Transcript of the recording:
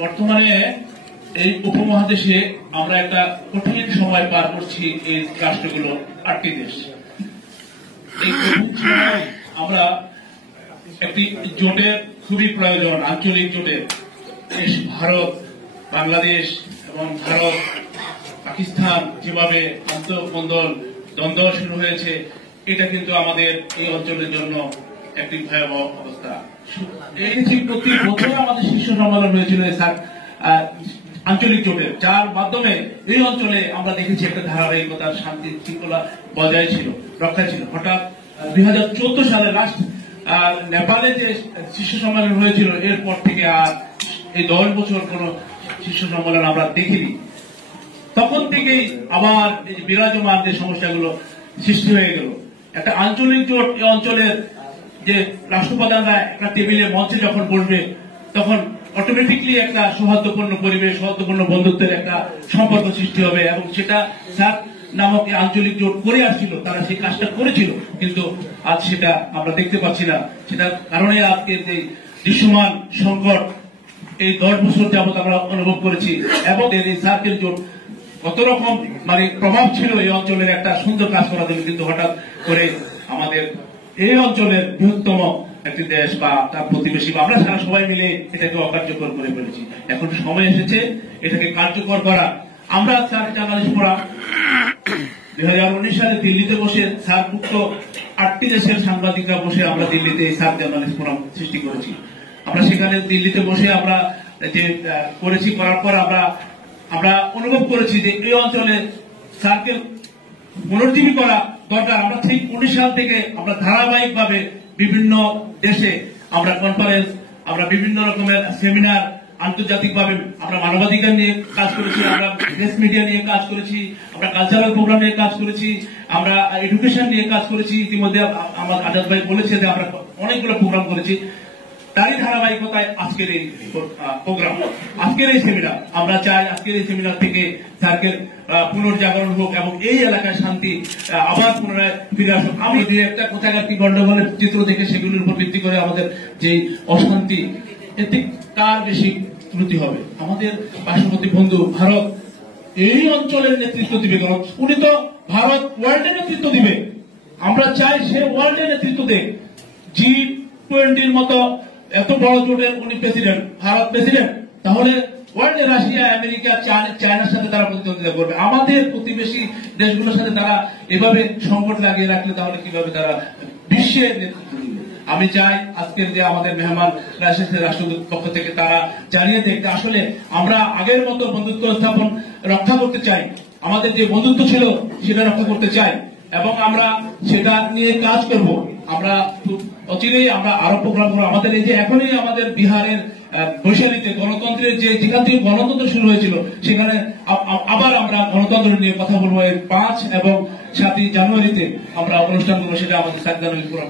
বর্তমানে এই উপমহাদেশে আমরা একটা কঠিন সময় পার করছি। এই রাষ্ট্রগুলো 8টি দেশ। এই কঠিন সময় আমরা একটি জোটের খুবই প্রয়োজন, আঞ্চলিক জোটের। ভারত, বাংলাদেশ এবং ভারত পাকিস্তান যেভাবে আন্তঃকন্দল দ্বন্দ্ব শুরু হয়েছে, এটা কিন্তু আমাদের এই অঞ্চলের জন্য একটি ভয়াবহ অবস্থা। এই ঠিক প্রতি বছর আমাদের শীর্ষ সম্মেলন হয়েছিল আঞ্চলিক জোটের, যার মাধ্যমে এই অঞ্চলে আমরা দেখেছি একটা ধারাবাহিকতার শান্তি শৃঙ্খলা বজায় ছিল, রক্ষা ছিল। হঠাৎ 2014 সালে লাস্ট নেপালে যে শীর্ষ সম্মেলন হয়েছিল, এরপর থেকে আর এই 10 বছর কোন শীর্ষ সম্মেলন আমরা দেখিনি। তখন থেকেই আবার এই বিরাজমান যে সমস্যাগুলো সৃষ্টি হয়ে গেল। একটা আঞ্চলিক জোট এই অঞ্চলের যে রাষ্ট্রপ্রধানরা একটা টেবিলে মঞ্চে যখন বসবে, তখন অটোমেটিকলি একটা সৌহার্দ্যপূর্ণ পরিবেশ, সৌহার্দ্যপূর্ণ বন্ধুত্বের একটা সম্পর্ক সৃষ্টি হবে। এবং সেটা সার্ক নামক আঞ্চলিক জোট করে আসছিল, তারা সেই কাজটা করেছিল, কিন্তু আজ সেটা আমরা দেখতে পাচ্ছি না। সেটার কারণে আজকে যে দৃশ্যমান সংকট এই 10 বছর যাবৎ আমরা অনুভব করেছি। এবং এই সার্কেল জোট কত রকম প্রভাব ছিল এই অঞ্চলের একটা সুন্দর কাজ করার জন্য, কিন্তু হঠাৎ করে আমাদের এই অঞ্চলের বৃহত্তম একটি দেশ বা তার প্রতিবেশী বা আমরা সারা সবাই মিলে এটাকে অকার্যকর করে ফেলেছি। এখন সময় এসেছে এটাকে কার্যকর করা। আমরা সার্ক জার্নালিস্ট ফোরাম 2019 সালে দিল্লিতে বসে সার্কভুক্ত 8টি দেশের সাংবাদিকরা বসে আমরা দিল্লিতে এই সার্ক জার্নালিস্ট ফোরাম সৃষ্টি করেছি। আমরা সেখানে দিল্লিতে বসে আমরা যে করেছি, করার পর আমরা অনুভব করেছি যে এই অঞ্চলে সার্কেল পুনর্জীবী করা দরকার। আমরা ঠিক 19 সাল থেকে আমরা ধারাবাহিকভাবে বিভিন্ন দেশে আমরা কনফারেন্স, আমরা বিভিন্ন রকমের সেমিনার, আন্তর্জাতিকভাবে আমরা মানবাধিকার নিয়ে কাজ করেছি, আমরা প্রেস মিডিয়া নিয়ে কাজ করেছি, আমরা কালচারাল প্রোগ্রাম নিয়ে কাজ করেছি, আমরা এডুকেশন নিয়ে কাজ করেছি। ইতিমধ্যে আমার আজাদ ভাই বলেছে যে আমরা অনেকগুলো প্রোগ্রাম করেছি। তারই ধারাবাহিকতায় আজকের এই প্রোগ্রাম, আজকের এই সেমিনার। আমরা চাই আজকের এই সেমিনার থেকে সার্কেল পুনর্জাগরণ হোক এবং এই এলাকায় শান্তি আবার পুনরায় ফিরে আসুক। আমি দুই একটা কোথাকার গন্ডগোলের চিত্র দেখে সেগুলোর উপর ভিত্তি করে আমাদের যে অশান্তি, এতে কার বেশি ত্রুটি হবে? আমাদের পার্শ্ববর্তী বন্ধু ভারত এই অঞ্চলের নেতৃত্ব দিবে, কারণ উনি তো ভারত ওয়ার্ল্ডের নেতৃত্ব দিবে। আমরা চাই সে ওয়ার্ল্ডের নেতৃত্ব দেখ। G20 মতো এত বড় জোটের উনি প্রেসিডেন্ট, ভারত প্রেসিডেন্ট, তাহলে ওয়ার্ল্ডে রাশিয়া, আমেরিকা, চায়নার সাথে তারা প্রতিদ্বন্দ্বিতা করবে। আমাদের প্রতিবেশী দেশগুলোর সাথে তারা এভাবে সংকট লাগিয়ে রাখলে তাহলে কিভাবে তারা বিশ্বের নেতৃত্ব দিবে? আমি চাই আজকের যে আমাদের মেহমান এসেছে রাষ্ট্রদূত পক্ষ থেকে, তারা জানিয়ে দেখতে আসলে আমরা আগের মতো বন্ধুত্ব স্থাপন রক্ষা করতে চাই। আমাদের যে বন্ধুত্ব ছিল সেটা রক্ষা করতে চাই এবং আমরা সেটা নিয়ে কাজ করব। আমরা অচিরেই আমরা আরো প্রোগ্রাম করবো। আমাদের এই যে এখনই আমাদের বিহারের বৈশালীতে গণতন্ত্রের যেখান থেকে গণতন্ত্র শুরু হয়েছিল, সেখানে আবার আমরা গণতন্ত্র নিয়ে কথা বলবো। 5 এবং 7 জানুয়ারিতে আমরা অনুষ্ঠান করবো, সেটা আমাদের সার্ক জার্নালিস্ট ফোরাম।